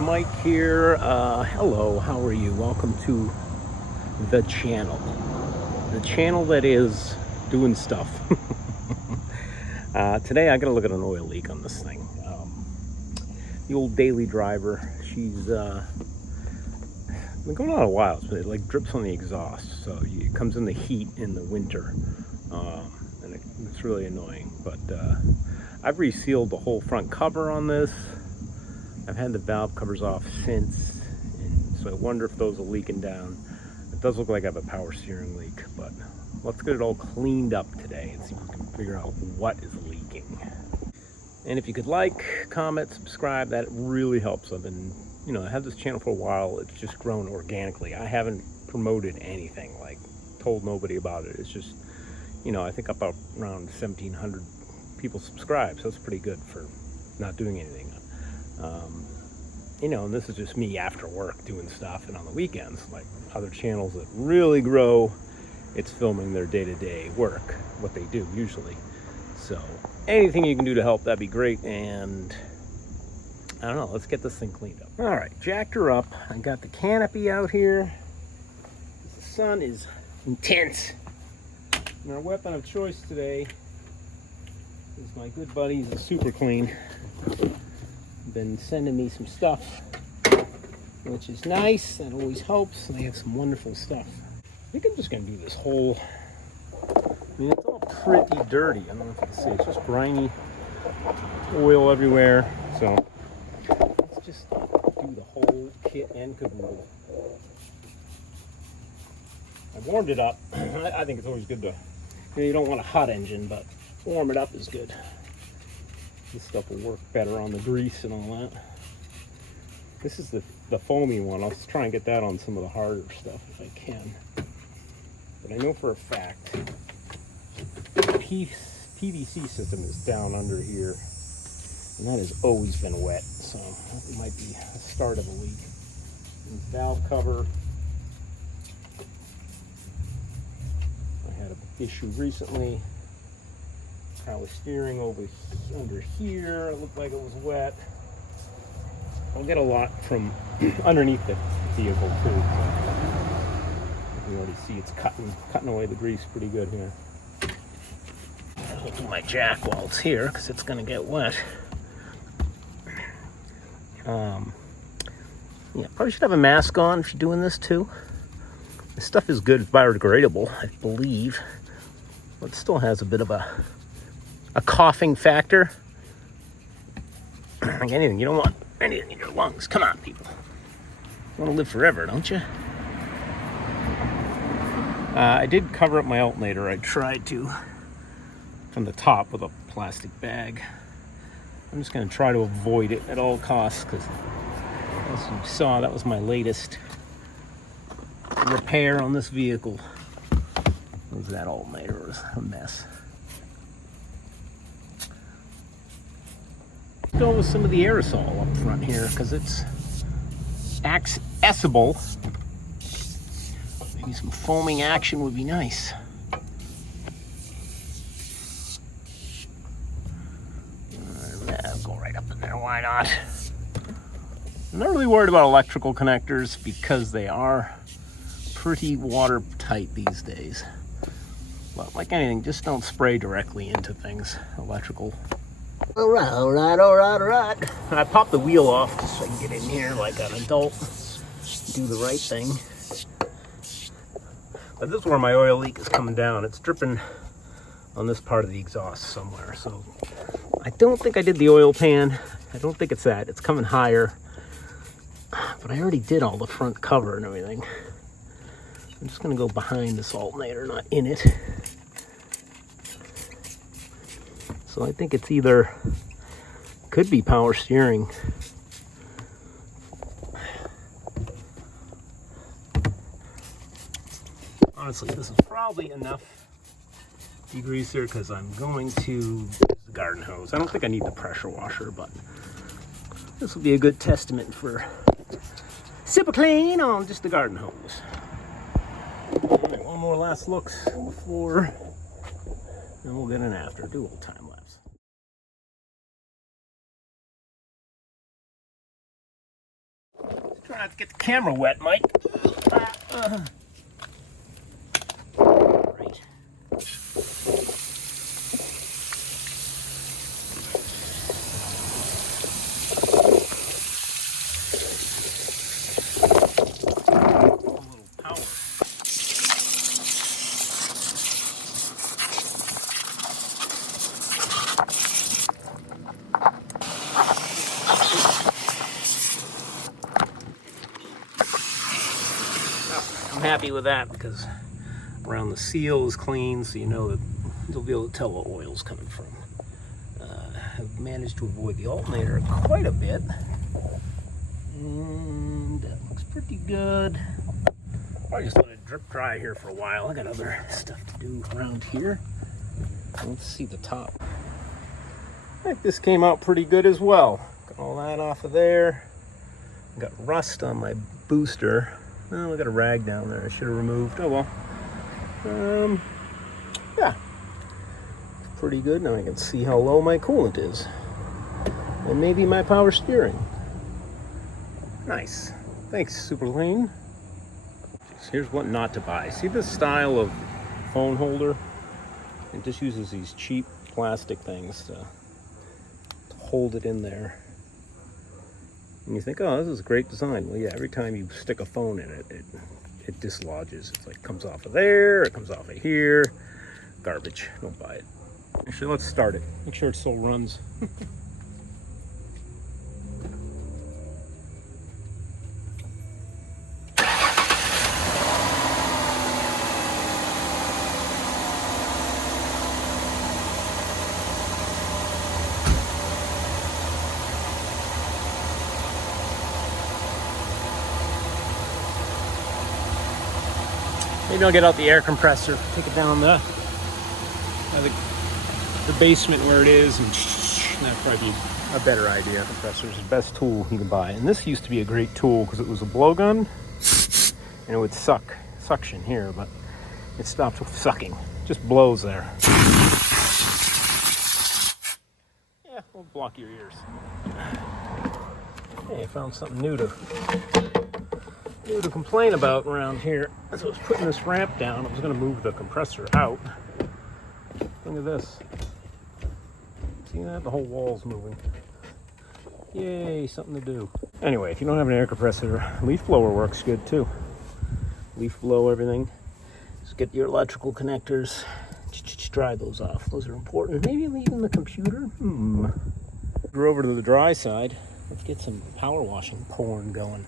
Mike here. Hello, how are you? Welcome to the channel. The channel that is doing stuff. Today I gotta look at an oil leak on this thing. The old daily driver, she's been going on a while. So it like drips on the exhaust, so it comes in the heat in the winter, and it's really annoying. But I've resealed the whole front cover on this. I've had the valve covers off since, and so I wonder if those are leaking down. It does look like I have a power steering leak, but let's get it all cleaned up today and see if we can figure out what is leaking. And if you could like, comment, subscribe, that really helps. I've been, I had this channel for a while. It's just grown organically. I haven't promoted anything, like told nobody about it. It's just, I think about around 1,700 people subscribe, so that's pretty good for not doing anything. And this is just me after work doing stuff, and on the weekends, like other channels that really grow, it's filming their day-to-day work, what they do usually. So anything you can do to help, that'd be great. And I don't know, let's get this thing cleaned up. All right, jacked her up. I got the canopy out here. The sun is intense. And our weapon of choice today is my good buddies at SuperClean. Been sending me some stuff, which is nice. That always helps. They have some wonderful stuff. I think I'm just gonna do this whole, it's all pretty dirty. I don't know if you can see, it's just briny oil everywhere. So let's just do the whole kit and caboodle. I warmed it up. I think it's always good to, you don't want a hot engine, but warm it up is good. This stuff will work better on the grease and all that. This is the foamy one. I'll just try and get that on some of the harder stuff if I can. But I know for a fact the PVC system is down under here, and that has always been wet, so that might be the start of a leak. And valve cover, I had an issue recently. Power steering over under here, it looked like it was wet. I'll get a lot from underneath the vehicle too. You can already see it's cutting away the grease pretty good here. I'll do my jack while it's here because it's going to get wet. Yeah, probably should have a mask on if you're doing this too. This stuff is good, it's biodegradable, I believe, but it still has a bit of a coughing factor. Like anything, you don't want anything in your lungs. Come on, people. You want to live forever, don't you? I did cover up my alternator. I tried to from the top with a plastic bag. I'm just going to try to avoid it at all costs because, as you saw, that was my latest repair on this vehicle. That alternator was a mess. Go with some of the aerosol up front here because it's accessible. Maybe some foaming action would be nice. That'll go right up in there, why not? I'm not really worried about electrical connectors because they are pretty watertight these days. But like anything, just don't spray directly into things, electrical. All right. I popped the wheel off just so I can get in here like an adult, do the right thing. But this is where my oil leak is coming down. It's dripping on this part of the exhaust somewhere. So I don't think I did the oil pan. I don't think it's that. It's coming higher. But I already did all the front cover and everything. I'm just going to go behind this alternator, not in it. So I think it's either, could be power steering. Honestly, this is probably enough degreaser because I'm going to use the garden hose. I don't think I need the pressure washer, but this will be a good testament for SuperClean on just the garden hose. All right, one more last look before, and we'll get an after, do a little time lapse. Try not to get the camera wet, Mike. Right. I'm happy with that because around the seal is clean, so you know that you'll be able to tell what oil's coming from. I've managed to avoid the alternator quite a bit, and that looks pretty good. I just let it drip dry here for a while. I got other stuff to do around here. Let's see the top. I think this came out pretty good as well. Got all that off of there. Got rust on my booster. Oh, I got a rag down there I should have removed. Oh well. Yeah. Pretty good. Now I can see how low my coolant is. And maybe my power steering. Nice. Thanks, SuperClean. Here's what not to buy. See this style of phone holder? It just uses these cheap plastic things to hold it in there. And you think, oh, this is a great design. Well, yeah, every time you stick a phone in it, it dislodges. It's like, comes off of there, it comes off of here. Garbage. Don't buy it. Actually, let's start it. Make sure it still runs. Maybe I'll get out the air compressor, take it down the basement where it is, and that'd probably be a better idea. Compressor is the best tool you can buy. And this used to be a great tool because it was a blowgun, and it would suction here, but it stopped sucking. It just blows there. Yeah, we'll block your ears. Hey, I found something new to complain about around here. As I was putting this ramp down, I was going to move the compressor out. Look at this. See that? The whole wall's moving. Yay, something to do. Anyway, if you don't have an air compressor, leaf blower works good too. Leaf blow everything. Just get your electrical connectors. Dry those off. Those are important. Maybe even the computer. We're over to the dry side. Let's get some power washing porn going.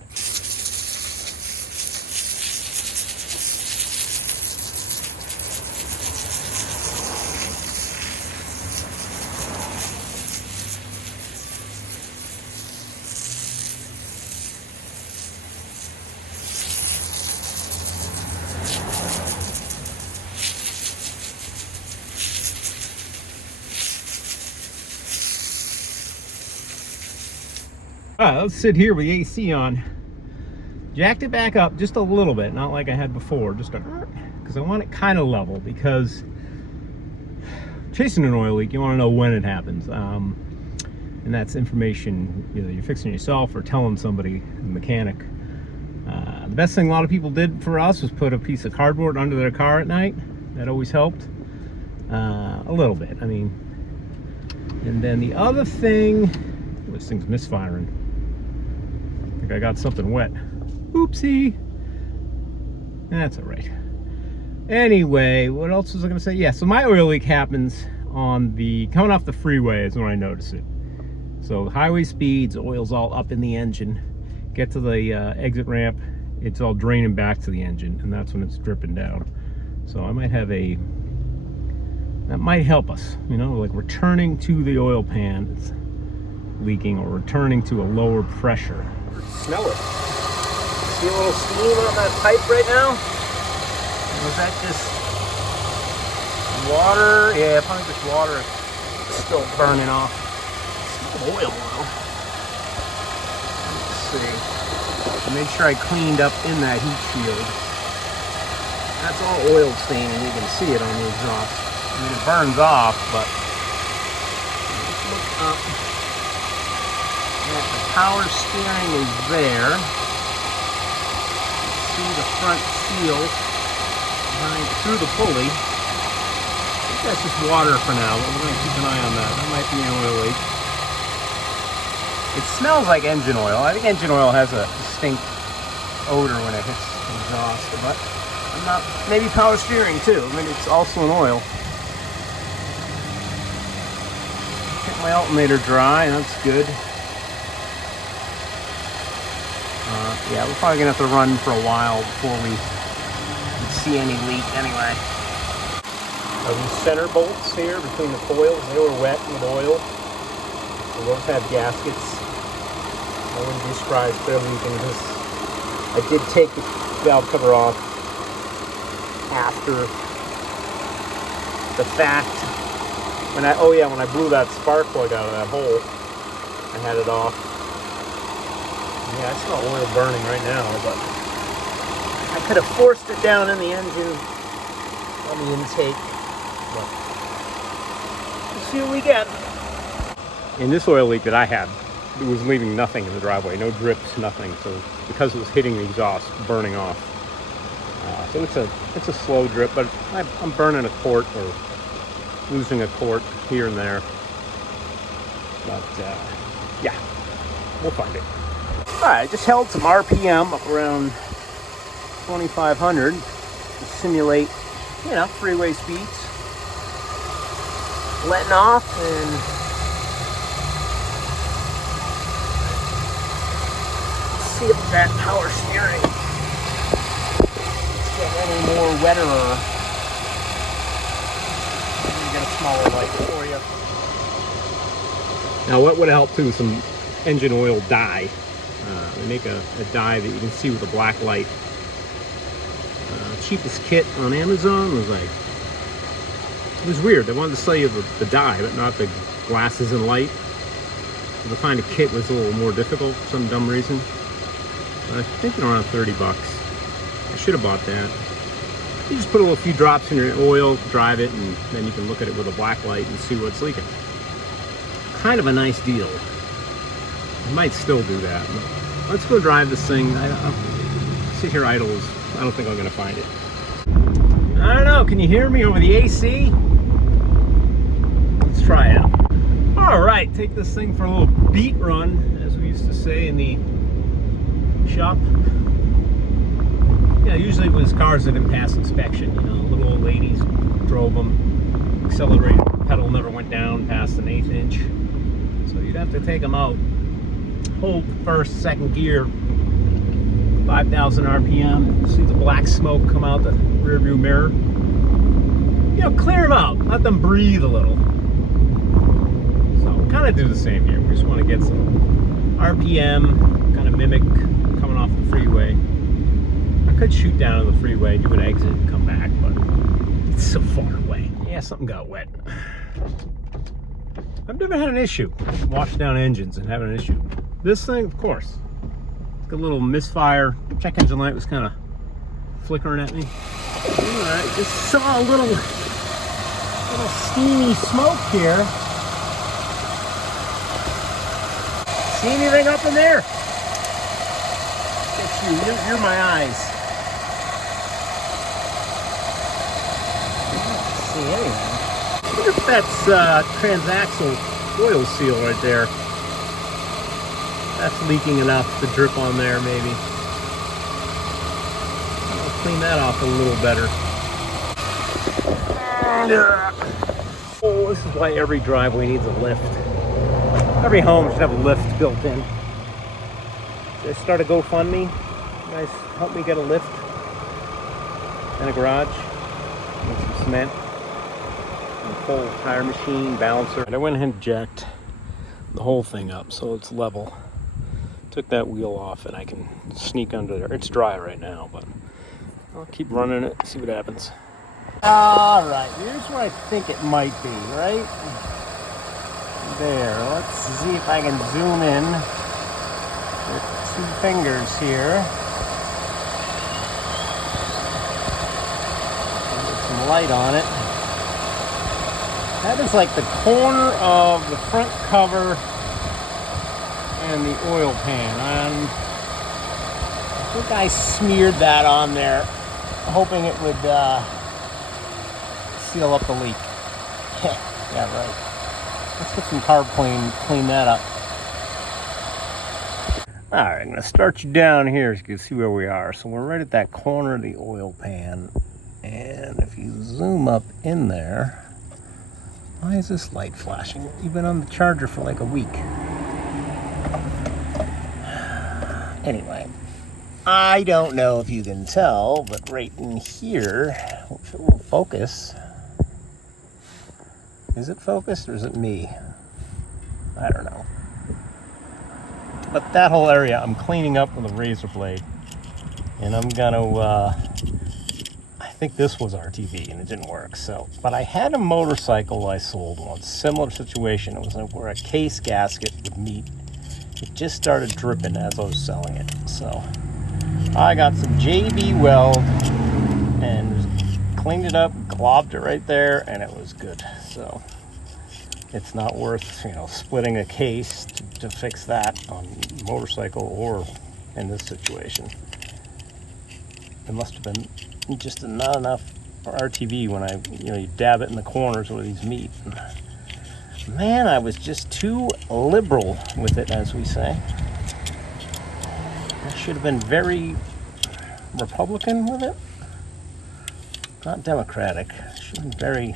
Let's sit here with the AC on. Jacked it back up just a little bit, not like I had before, just because I want it kind of level, because chasing an oil leak, you want to know when it happens. And that's information either you're fixing yourself or telling somebody, a mechanic. The best thing a lot of people did for us was put a piece of cardboard under their car at night. That always helped. A little bit, I mean. And then the other thing, this thing's misfiring. I think I got something wet. Oopsie. That's all right. Anyway, what else was I going to say? Yeah, so my oil leak happens on the, coming off the freeway is when I notice it. So highway speeds, oil's all up in the engine. Get to the exit ramp, it's all draining back to the engine, and that's when it's dripping down. So I might have that might help us, you know, like returning to the oil pan is leaking, or returning to a lower pressure. Smell it. See a little steam on that pipe right now? Or was that just water? Yeah, probably just water still burning off. Still oil though. Let's see. I made sure I cleaned up in that heat shield. That's all oil stain, and you can see it on the exhaust. I mean, it burns off, but let's look up. The power steering is there. see the front seal through the pulley. I think that's just water for now, but we're going to keep an eye on that. That might be an oil leak. It smells like engine oil. I think engine oil has a distinct odor when it hits the exhaust, but I'm not. Maybe power steering too. I mean, it's also an oil. Get my alternator dry. That's good. Yeah, we're probably gonna have to run for a while before we see any leak. Anyway, these center bolts here between the coils, they were wet with oil. So those have gaskets. I wouldn't be surprised if they're leaking because I did take the valve cover off after the fact. When I blew that spark plug out of that hole, I had it off. Yeah, I smell oil burning right now, but I could have forced it down in the engine on the intake. But we'll see what we get. In this oil leak that I had, it was leaving nothing in the driveway, no drips, nothing. So because it was hitting the exhaust, burning off. So it's a slow drip, but I'm burning a quart or losing a quart here and there. But yeah, we'll find it. All right, I just held some RPM up around 2,500 to simulate, freeway speeds. Letting off and see if that power steering is getting any more wetter. Let me get a smaller light for you. Now, what would help too? Some engine oil dye. They make a dye that you can see with a black light. Cheapest kit on Amazon was like, it was weird. They wanted to sell you the dye, but not the glasses and light. So to find a kit was a little more difficult for some dumb reason. But I think they're around 30 bucks. I should have bought that. You just put a few drops in your oil, drive it, and then you can look at it with a black light and see what's leaking. Kind of a nice deal. I might still do that. Let's go drive this thing. I'll sit here idle. I don't think I'm going to find it. I don't know. Can you hear me over the AC? Let's try it out. All right, take this thing for a little beat run, as we used to say in the shop. Yeah, usually it was cars that didn't pass inspection. Little old ladies drove them. Accelerator pedal never went down past an 1/8 inch. So you'd have to take them out. Hold first, second gear, 5,000 RPM. See the black smoke come out the rear view mirror. Clear them out. Let them breathe a little. So kind of do the same here. We just want to get some RPM, kind of mimic coming off the freeway. I could shoot down to the freeway, do an exit, and come back, but it's so far away. Yeah, something got wet. I've never had an issue washing down engines and having an issue. This thing, of course, a little misfire. Check engine light was kind of flickering at me. Alright, just saw a little steamy smoke here. See anything up in there? It's you're my eyes. I don't see anything. I wonder if that's transaxle oil seal right there. That's leaking enough to drip on there, maybe. I'll clean that off a little better. Oh, this is why every driveway needs a lift. Every home should have a lift built in. Should I start a GoFundMe? You guys help me get a lift and a garage and some cement and a full tire machine, balancer. And I went ahead and jacked the whole thing up so it's level. Took that wheel off and I can sneak under there. It's dry right now, but I'll keep running it, see what happens. All right, here's where I think it might be, right? There, let's see if I can zoom in with 2 fingers here. Get some light on it. That is like the corner of the front cover and the oil pan. I'm I think I smeared that on there, hoping it would seal up the leak. Yeah, right. Let's get some carb clean that up. All right, I'm going to start you down here so you can see where we are. So we're right at that corner of the oil pan. And if you zoom up in there, why is this light flashing? You've been on the charger for like a week. Anyway, I don't know if you can tell, but right in here, if it will focus. Is it focused or is it me? I don't know. But that whole area I'm cleaning up with a razor blade. And I'm gonna, I think this was RTV and it didn't work. So, but I had a motorcycle I sold once, similar situation. It was where a case gasket would meet. It just started dripping as I was selling it. So I got some JB Weld and cleaned it up, globbed it right there, and it was good. So it's not worth, splitting a case to fix that on motorcycle or in this situation. It must have been just not enough RTV when you dab it in the corners where these meet. Man, I was just too liberal with it, as we say. I should have been very Republican with it. Not Democratic. I should have been very,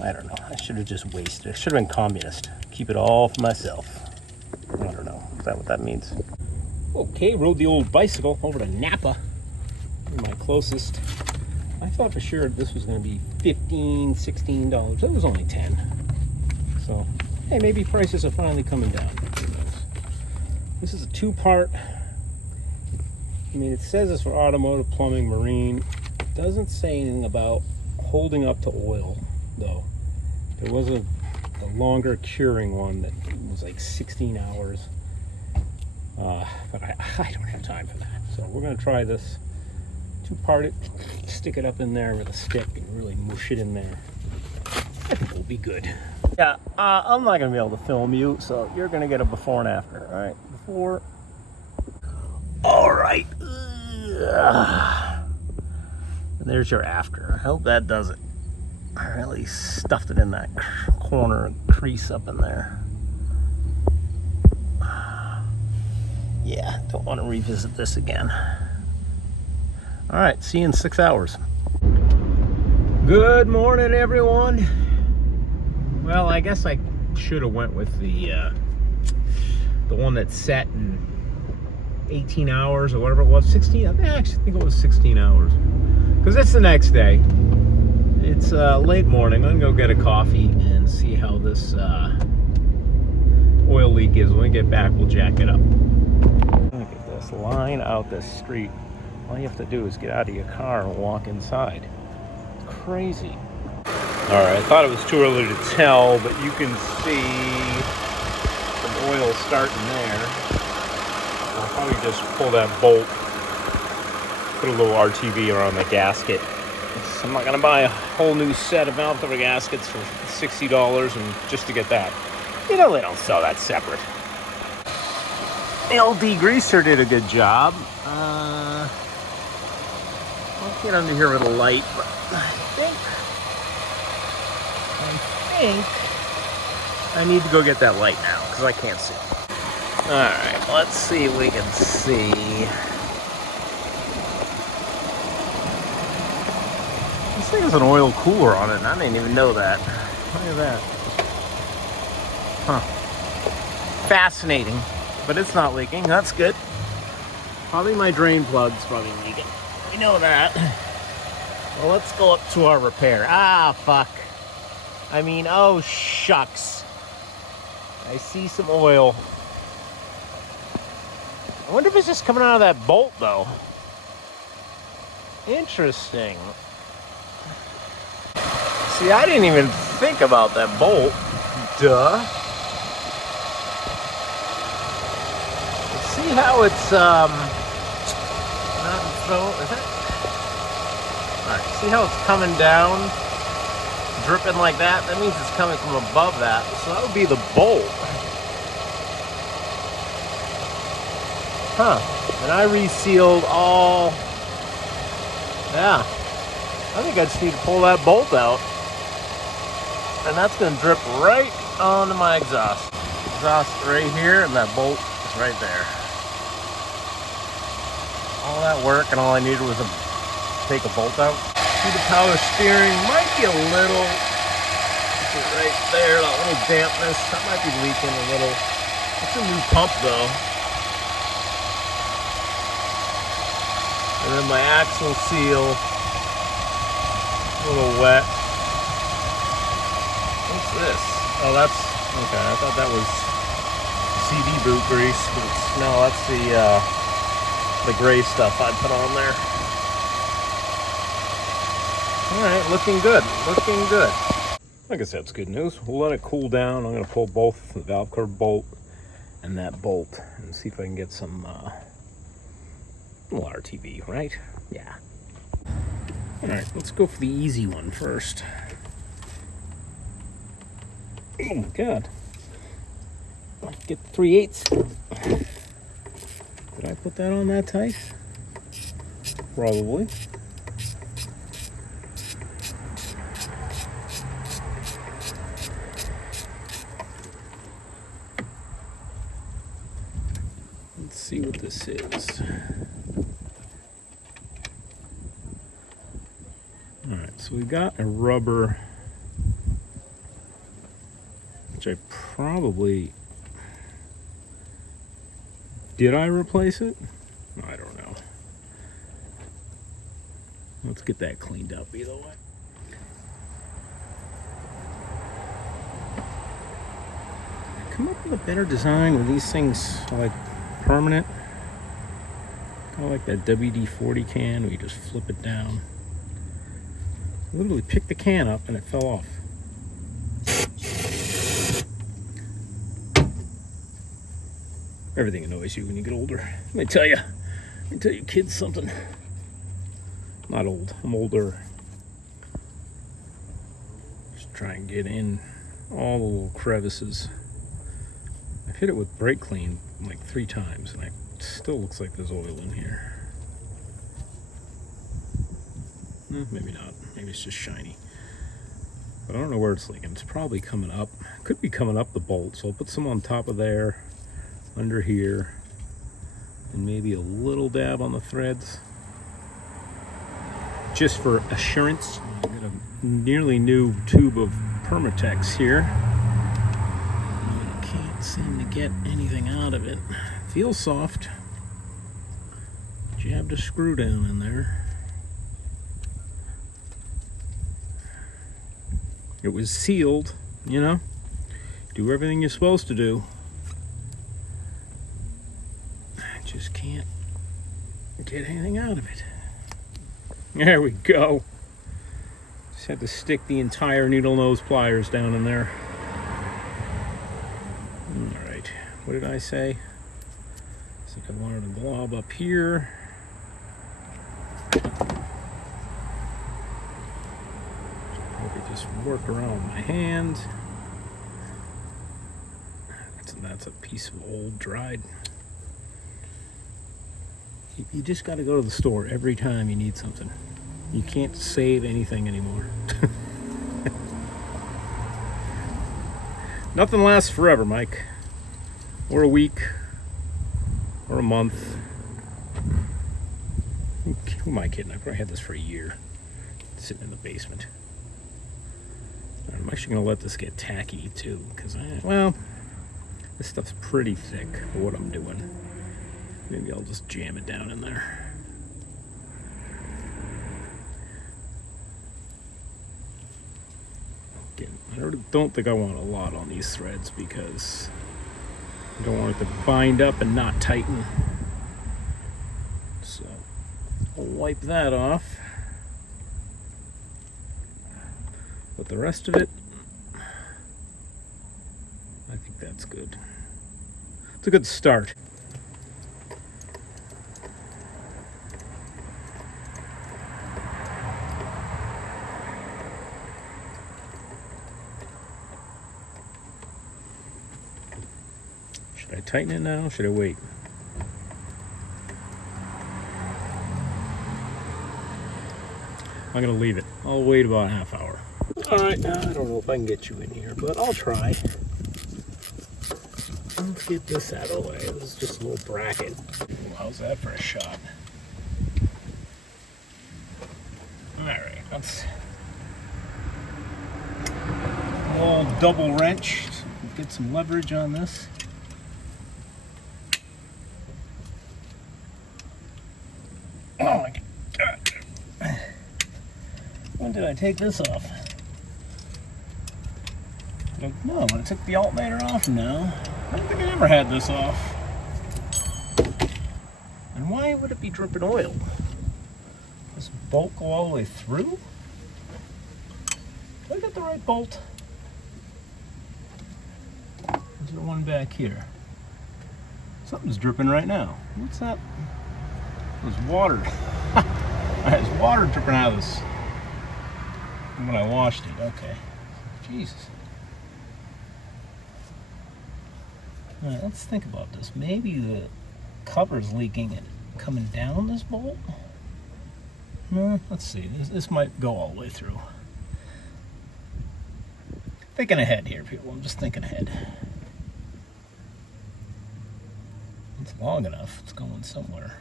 I don't know. I should have just wasted it. I should have been communist. Keep it all for myself. I don't know. Is that what that means? Okay, rode the old bicycle over to Napa. My closest. I thought for sure this was going to be $15, $16. It was only $10. So, hey, maybe prices are finally coming down. Who knows? This is a two-part. I mean, it says it's for automotive, plumbing, marine. It doesn't say anything about holding up to oil, though. There was a longer curing one that was like 16 hours. But I don't have time for that. So we're going to try this. Two-part it, stick it up in there with a stick and really mush it in there. I think it'll be good. Yeah, I'm not going to be able to film you, so you're going to get a before and after. All right, before. All right. And there's your after. I hope that does it. I really stuffed it in that corner crease up in there. Yeah, don't want to revisit this again. All right, see you in 6 hours. Good morning, everyone. Well, I guess I should have went with the one that's set in 18 hours or whatever it was. 16. I actually think it was 16 hours because it's the next day. It's late morning. I'm gonna go get a coffee and see how this oil leak is. When we get back, we'll jack it up. Look at this line out this street. All you have to do is get out of your car and walk inside. It's crazy. All right, I thought it was too early to tell, but you can see some oil starting there. I'll probably just pull that bolt, put a little RTV around the gasket. I'm not gonna buy a whole new set of valve cover gaskets for $60 and just to get that. They don't sell that separate. The old degreaser did a good job. I'll get under here with a light, but I think I need to go get that light now because I can't see. All right, let's see if we can see. This thing has an oil cooler on it, and I didn't even know that. Look at that. Huh. Fascinating, but it's not leaking. That's good. Probably my drain plug's probably leaking. We know that. Well, let's go up to our repair. Ah, fuck. Oh, shucks. I see some oil. I wonder if it's just coming out of that bolt, though. Interesting. See, I didn't even think about that bolt. Duh. Let's see how it's, not so, is it? Alright, see how it's coming down? Dripping like that? That means it's coming from above that. So that would be the bolt. Huh. And I resealed all. Yeah, I think I just need to pull that bolt out. And that's going to drip right onto my exhaust. Exhaust right here, and that bolt is right there. All that work, and all I needed was take a bolt out. See, the power steering might be a little, right there, that little dampness. That might be leaking a little. It's a new pump though. And then my axle seal, a little wet. What's this? Oh, that's, okay, I thought that was CD boot grease, but no, that's the gray stuff I put on there. All right, looking good, looking good. I guess that's good news. We'll let it cool down. I'm gonna pull both the valve cover bolt and that bolt and see if I can get some little RTV, right? Yeah. All right, let's go for the easy one first. Oh my God. I get 3/8. Did I put that on that tight? Probably. Let's see what this is. All right, so we got a rubber, which I probably, did I replace it? I don't know. Let's get that cleaned up either way. Come up with a better design where these things are like permanent. Kind of like that WD-40 can where you just flip it down. I literally picked the can up and it fell off. Everything annoys you when you get older. Let me tell you kids something. Not old, I'm older. Just try and get in all the little crevices. I've hit it with brake clean like 3 times and it still looks like there's oil in here. Maybe not, maybe it's just shiny. But I don't know where it's leaking. It's probably coming up. Could be coming up the bolt, so I'll put some on top of there, under here, and maybe a little dab on the threads. Just for assurance. I've got a nearly new tube of Permatex here. I can't seem to get anything out of it. Feels soft. Jabbed a screw down in there. It was sealed, you know. Do everything you're supposed to do. I just can't get anything out of it. There we go. Just had to stick the entire needle nose pliers down in there. All right, what did I say? I said I wanted a glob up here. Probably just work around with my hand. That's a piece of old dried. You just got to go to the store every time you need something. You can't save anything anymore. Nothing lasts forever, Mike. Or a week. Or a month. Who am I kidding? I probably had this for a year. Sitting in the basement. I'm actually going to let this get tacky too. Because, well, this stuff's pretty thick for what I'm doing. Maybe I'll just jam it down in there. Again, I don't think I want a lot on these threads because I don't want it to bind up and not tighten. So I'll wipe that off. But the rest of it, I think that's good. It's a good start. Should I tighten it now? Should I wait? I'm gonna leave it. I'll wait about a half hour. All right, now I don't know if I can get you in here, but I'll try. Let's get this out of the way. This is just a little bracket. Ooh, how's that for a shot? All right, let's a little double wrench. Get some leverage on this. Oh my God. When did I take this off? I don't know. When I took the alternator off? No. I don't think I ever had this off. And why would it be dripping oil? Does this bolt go all the way through? Did I get the right bolt? Is there one back here? Something's dripping right now. What's that? There's water. There's water dripping out of this when I washed it. Okay. Jesus. Alright, let's think about this. Maybe the cover's leaking and coming down this bolt? No, let's see. This might go all the way through. Thinking ahead here, people. I'm just thinking ahead. It's long enough. It's going somewhere.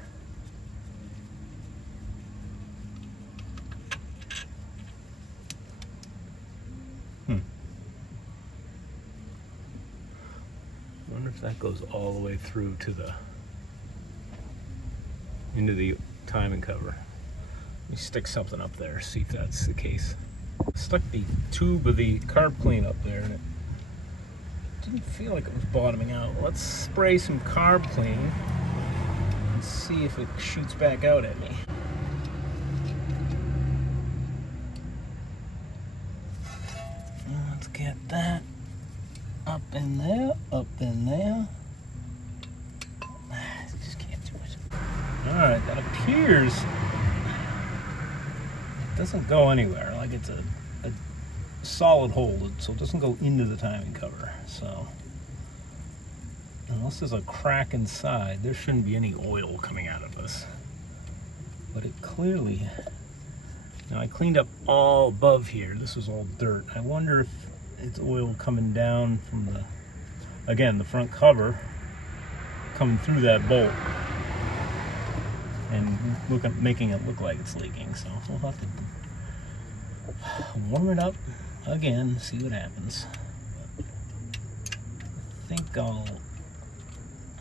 I wonder if that goes all the way through to the into the timing cover. Let me stick something up there, see if that's the case. I stuck the tube of the carb clean up there and it didn't feel like it was bottoming out. Let's spray some carb clean and see if it shoots back out at me. Let's get that up in there, up in there. I just can't do it. Alright, that appears it doesn't go anywhere. Like it's a solid hold, so it doesn't go into the timing cover. So unless there's a crack inside, there shouldn't be any oil coming out of this. But it clearly, now I cleaned up all above here. This was all dirt. I wonder if it's oil coming down from the, again, the front cover, coming through that bolt and making it look like it's leaking. So we'll have to warm it up again, see what happens. I think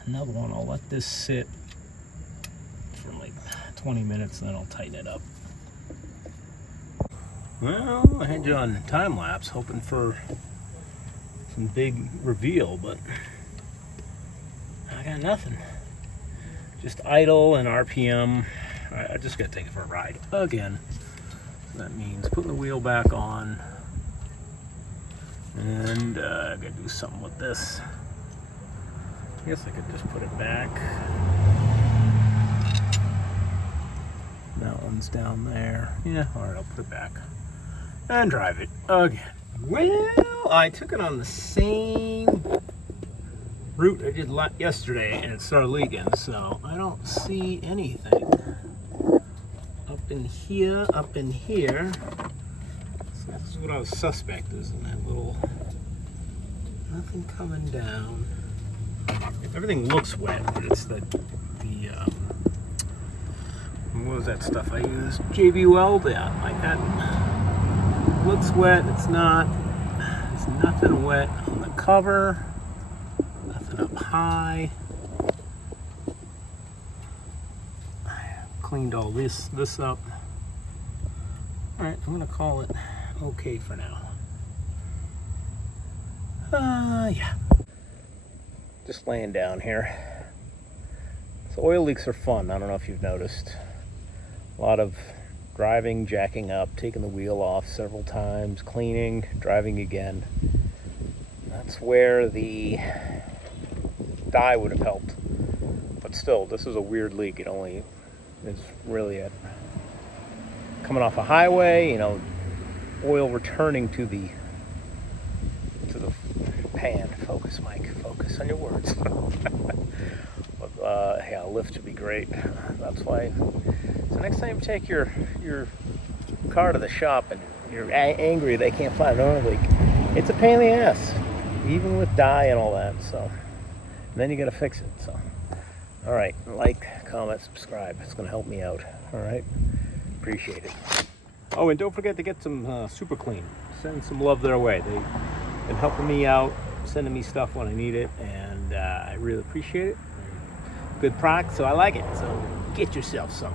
another one, I'll let this sit for like 20 minutes and then I'll tighten it up. Well, I had you on time lapse hoping for some big reveal, but I got nothing. Just idle and RPM. I just gotta take it for a ride again. So that means putting the wheel back on, and I gotta do something with this. I guess I could just put it back. That one's down there. Yeah, alright, I'll put it back. And drive it again. Well, I took it on the same route I did yesterday and it started leaking, so I don't see anything. Up in here, up in here. So this is what I was suspect is in that little, nothing coming down. Everything looks wet, but it's the what was that stuff I used? JB Weld, yeah, like that. Looks wet, it's not. There's nothing wet on the cover, nothing up high. I cleaned all this up. Alright, I'm gonna call it okay for now. Yeah. Just laying down here. So oil leaks are fun, I don't know if you've noticed. A lot of driving, jacking up, taking the wheel off several times, cleaning, driving again. That's where the dye would have helped. But still, this is a weird leak. It only is really coming off a highway, you know, oil returning to the pan. Focus, Mike. Focus on your words. But yeah, lift would be great. That's why. So next time you take your car to the shop and you're angry they can't find an oil leak, it's a pain in the ass, even with dye and all that. So and then you got to fix it. So all right, like, comment, subscribe. It's going to help me out. All right, appreciate it. Oh, and don't forget to get some SuperClean. Send some love their way. They've been helping me out, sending me stuff when I need it, and I really appreciate it. Good product, so I like it. So get yourself some.